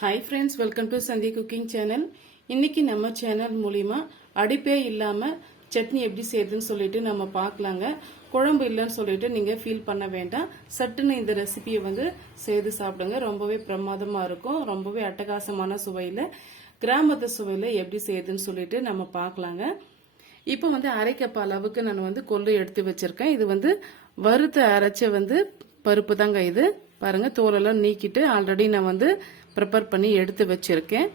Hi friends welcome to Santhi cooking channel இன்னைக்கு நம்ம channel மூலிமா அடிப்பே இல்லாமல் சட்னி எப்படி செய்யுதுன்னு சொல்லிட்டு நம்ம பார்க்கலாங்க. குழம்பு இல்லைன்னு சொல்லிட்டு நீங்கள் ஃபீல் பண்ண வேண்டாம். சட்டுன்னு இந்த ரெசிபியை வந்து செய்து சாப்பிடுங்க. ரொம்பவே பிரமாதமாக இருக்கும். ரொம்பவே அட்டகாசமான சுவையில் கிராமத்து சுவையில் எப்படி செய்யுதுன்னு சொல்லிட்டு நம்ம பார்க்கலாங்க. இப்போ வந்து அரைக்கப்ப அளவுக்கு நான் வந்து கொள்ளு எடுத்து வச்சிருக்கேன். இது வந்து வறுத்து அரைச்ச வந்து பருப்பு தாங்க இது. பாருங்க தோலெல்லாம் நீக்கிட்டு ஆல்ரெடி நான் வந்து ப்ரிப்பேர் பண்ணி எடுத்து வச்சிருக்கேன்.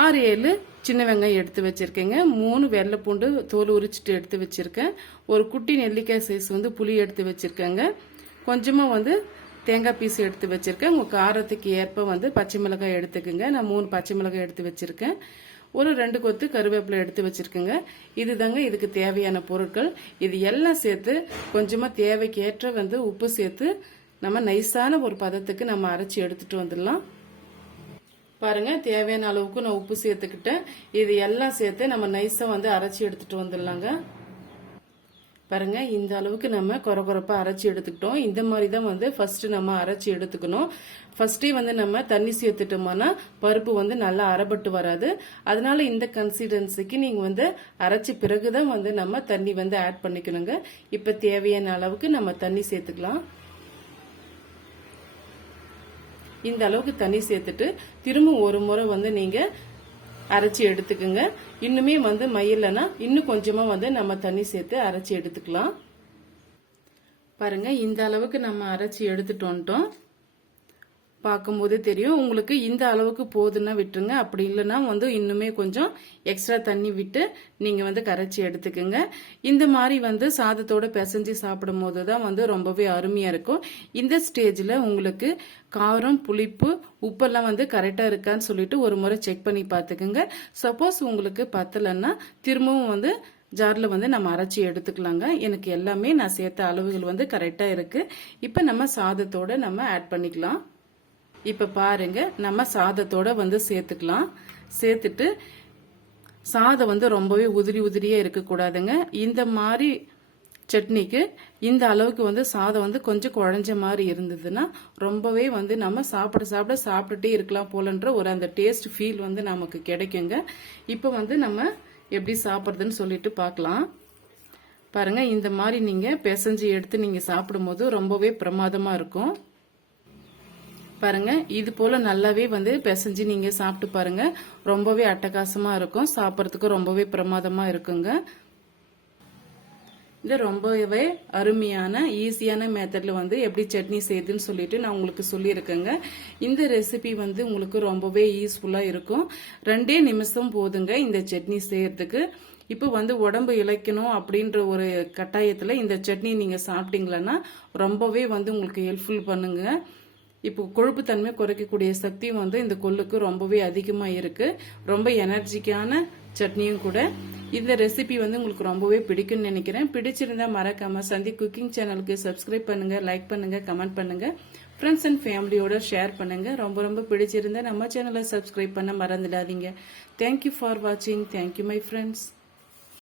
ஆறு ஏழு சின்ன வெங்காயம் எடுத்து வச்சுருக்கேங்க. மூணு வெள்ளை பூண்டு தோல் உரிச்சிட்டு எடுத்து வச்சுருக்கேன். ஒரு குட்டி நெல்லிக்காய் சைஸ் வந்து புளி எடுத்து வச்சுருக்கேங்க. கொஞ்சமாக வந்து தேங்காய் பீஸ் எடுத்து வச்சுருக்கேன். உங்கள் காரத்துக்கு ஏற்ப வந்து பச்சை மிளகாய் எடுத்துக்கோங்க. நான் மூணு பச்சை மிளகாய் எடுத்து வச்சுருக்கேன். ஒரு ரெண்டு கொத்து கருவேப்பிலை எடுத்து வச்சுருக்கேங்க. இது தாங்க இதுக்கு தேவையான பொருட்கள். இது எல்லாம் சேர்த்து கொஞ்சமாக தேவைக்கு ஏற்ற வந்து உப்பு சேர்த்து நம்ம நைஸான ஒரு பதத்துக்கு நம்ம அரைச்சி எடுத்துகிட்டு வந்துடலாம். பாருங்க தேவையான அளவுக்கு நான் உப்பு சேர்த்துக்கிட்டேன். இது எல்லாம் சேர்த்து நம்ம நைஸா வந்து அரைச்சி எடுத்துட்டு வந்துடலாங்க. பாருங்க இந்த அளவுக்கு நம்ம கொரகொரப்பா அரைச்சி எடுத்துக்கிட்டோம். இந்த மாதிரி தான் வந்து ஃபர்ஸ்ட் நம்ம அரைச்சி எடுத்துக்கணும். ஃபர்ஸ்டே வந்து நம்ம தண்ணி சேர்த்துட்டோம்னா பருப்பு வந்து நல்லா அரைப்பட்டு வராது. அதனால இந்த கன்சிஸ்டன்சிக்கு நீங்க வந்து அரைச்ச பிறகுதான் வந்து நம்ம தண்ணி வந்து ஆட் பண்ணிக்கணுங்க. இப்ப தேவையான அளவுக்கு நம்ம தண்ணி சேர்த்துக்கலாம். இந்த அளவுக்கு தண்ணி சேர்த்துட்டு திரும்ப ஒரு முறை வந்து நீங்க அரைச்சி எடுத்துக்கோங்க. இன்னுமே வந்து மயிலனா இன்னும் கொஞ்சமா வந்து நம்ம தண்ணி சேர்த்து அரைச்சி எடுத்துக்கலாம். பாருங்க இந்த அளவுக்கு நம்ம அரைச்சி எடுத்துட்டு வந்துட்டோம் பார்க்கும்போதே தெரியும் உங்களுக்கு இந்த அளவுக்கு போதுன்னா விட்டுருங்க. அப்படி இல்லைன்னா வந்து இன்னுமே கொஞ்சம் எக்ஸ்ட்ரா தண்ணி விட்டு நீங்கள் வந்து கரைச்சி எடுத்துக்கோங்க. இந்த மாதிரி வந்து சாதத்தோட பிசைஞ்சு சாப்பிடும் போது தான் வந்து ரொம்பவே அருமையாக இருக்கும். இந்த ஸ்டேஜில் உங்களுக்கு காரம் புளிப்பு உப்பெல்லாம் வந்து கரெக்டாக இருக்கான்னு சொல்லிட்டு ஒரு முறை செக் பண்ணி பார்த்துக்குங்க. சப்போஸ் உங்களுக்கு பத்தலைன்னா திரும்பவும் வந்து ஜாரில் வந்து நம்ம அரைச்சி எடுத்துக்கலாங்க. எனக்கு எல்லாமே நான் சேர்த்த அளவுகள் வந்து கரெக்டாக இருக்குது இப்போ நம்ம சாதத்தோட நம்ம ஆட் பண்ணிக்கலாம். இப்போ பாருங்க நம்ம சாதத்தோட வந்து சேர்த்துக்கலாம். சேர்த்துட்டு சாதம் வந்து ரொம்பவே உதிரி உதிரியே இருக்கக்கூடாதுங்க. இந்த மாதிரி சட்னிக்கு இந்த அளவுக்கு வந்து சாதம் வந்து கொஞ்சம் குழஞ்ச மாதிரி இருந்ததுன்னா ரொம்பவே வந்து நம்ம சாப்பிட சாப்பிட சாப்பிட்டுட்டே இருக்கலாம் போலன்ற ஒரு அந்த டேஸ்ட் ஃபீல் வந்து நமக்கு கிடைக்குங்க. இப்போ வந்து நம்ம எப்படி சாப்பிட்றதுன்னு சொல்லிட்டு பார்க்கலாம். பாருங்க இந்த மாதிரி நீங்கள் பிசைஞ்சு எடுத்து நீங்கள் சாப்பிடும்போது ரொம்பவே பிரமாதமாக இருக்கும். பாருங்க. இது போல நல்லாவே வந்து பிசைஞ்சு நீங்க சாப்பிட்டு பாருங்க. ரொம்பவே அட்டகாசமா இருக்கும். சாப்பிட்றதுக்கு ரொம்பவே பிரமாதமா இருக்குங்க. இது ரொம்பவே அருமையான ஈஸியான மெத்தடில் வந்து எப்படி சட்னி செய்யுதுன்னு சொல்லிட்டு நான் உங்களுக்கு சொல்லியிருக்கேங்க. இந்த ரெசிபி வந்து உங்களுக்கு ரொம்பவே யூஸ்ஃபுல்லாக இருக்கும். ரெண்டே நிமிஷம் போதுங்க இந்த சட்னி செய்யறதுக்கு. இப்போ வந்து உடம்பு இழைக்கணும் அப்படின்ற ஒரு கட்டாயத்தில் இந்த சட்னி நீங்கள் சாப்பிட்டீங்களன்னா ரொம்பவே வந்து உங்களுக்கு ஹெல்ப்ஃபுல் பண்ணுங்க. இப்போ கொழுப்புத்தன்மை குறைக்கக்கூடிய சக்தியும் வந்து இந்த கொள்ளுக்கு ரொம்பவே அதிகமாக இருக்குது ரொம்ப எனர்ஜிக்கான சட்னியும் கூட. இந்த ரெசிபி வந்து உங்களுக்கு ரொம்பவே பிடிக்கும்னு நினைக்கிறேன். பிடிச்சிருந்தா மறக்காம சந்தி குக்கிங் சேனலுக்கு சப்ஸ்கிரைப் பண்ணுங்க லைக் பண்ணுங்க கமெண்ட் பண்ணுங்க. ஃப்ரெண்ட்ஸ் அண்ட் ஃபேமிலியோட ஷேர் பண்ணுங்க. ரொம்ப ரொம்ப பிடிச்சிருந்தா நம்ம சேனலை சப்ஸ்கிரைப் பண்ண மறந்துடாதீங்க. தேங்க்யூ ஃபார் வாட்சிங் தேங்க்யூ மை ஃப்ரெண்ட்ஸ்